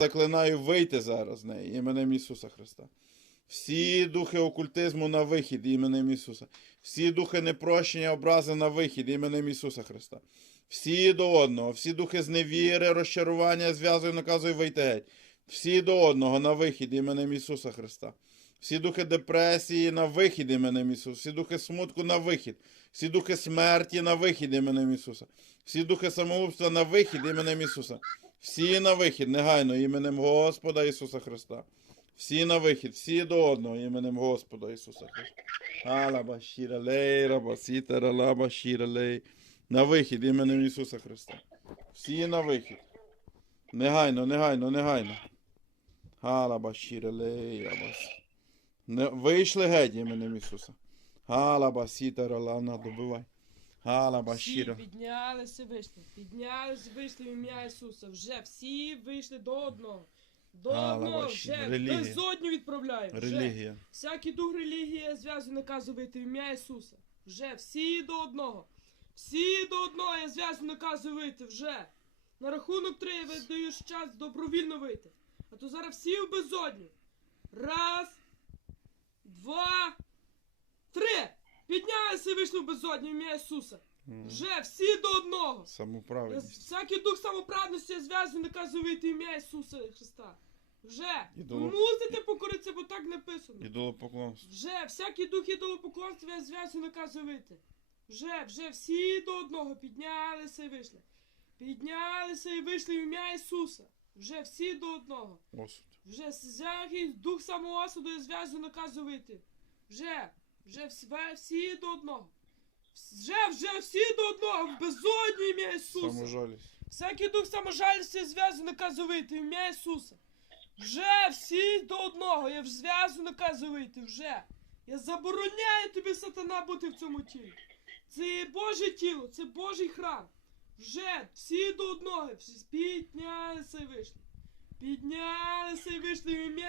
заклинаю вийти зараз з неї іменем Ісуса Христа. Всі духи окультизму на вихід іменем Ісуса. Всі духи непрощення, образи на вихід іменем Ісуса Христа. Всі до одного, всі духи зневіри, розчарування, зв'язую, наказую вийти геть. Всі до одного на вихід іменем Ісуса Христа. Всі духи депресії на вихід іменем Ісуса. Всі духи смутку на вихід. Всі духи смерті на вихід іменем Ісуса. Всі духи самогубства на вихід іменем Ісуса. Всі на вихід, негайно, іменем Господа Ісуса Христа. Всі на вихід, всі до одного іменем Господа Ісуса Христа. Алаба щіра лей, раба сітера, лаба щіра. На вихід іменем Ісуса Христа. Всі на вихід. Негайно, негайно, негайно. Не, вийшли геть іменем Ісуса. Алаба сітера, лана, добивай. Алаба Всі піднялися, вийшли. Піднялися, вийшли в ім'я Ісуса. Вже всі вийшли до одного. До одного вже безодню відправляю. Вже. Релігія. Всякий дух релігії зв'язую наказу вийти в ім'я Ісуса. Вже всі до одного. Всі до одного я зв'язую наказу вийти вже. На рахунок три я видаю час добровільно вийти. А то зараз всі в безодню. Раз, два, три. Піднялися і вийшли в безодню ім'я Ісуса. Вже всі до одного. Самоправедність. всякий дух самоправності я зв'язую наказу вийти ім'я Ісуса Христа. Вже. Ідоло- мусите покоритися, бо так написано. Ідолопоклонство. Вже, всякий дух ідолопоклонства я зв'язую наказу вийти. Вже, вже всі до одного піднялися і вийшли. Піднялися і вийшли в ім'я Ісуса. Вже всі до одного. Осуд. Вже всякий дух самоосуду я зв'язую наказу вийти. Вже, вже всі, всі до одного. Вже, вже всі до одного. В безодні ім'я Ісуса. Саможалість. Всякий дух саможальності зв'язу наказу вийти в ім'я Ісуса. Вже всі до одного, я вже зв'язу наказу вийти, вже. Я забороняю тобі, сатана, бути в цьому тілі. Це є Боже тіло, це Божий храм. Вже всі до одного, всі піднялися і вийшли. Піднялися і вийшли в ім'я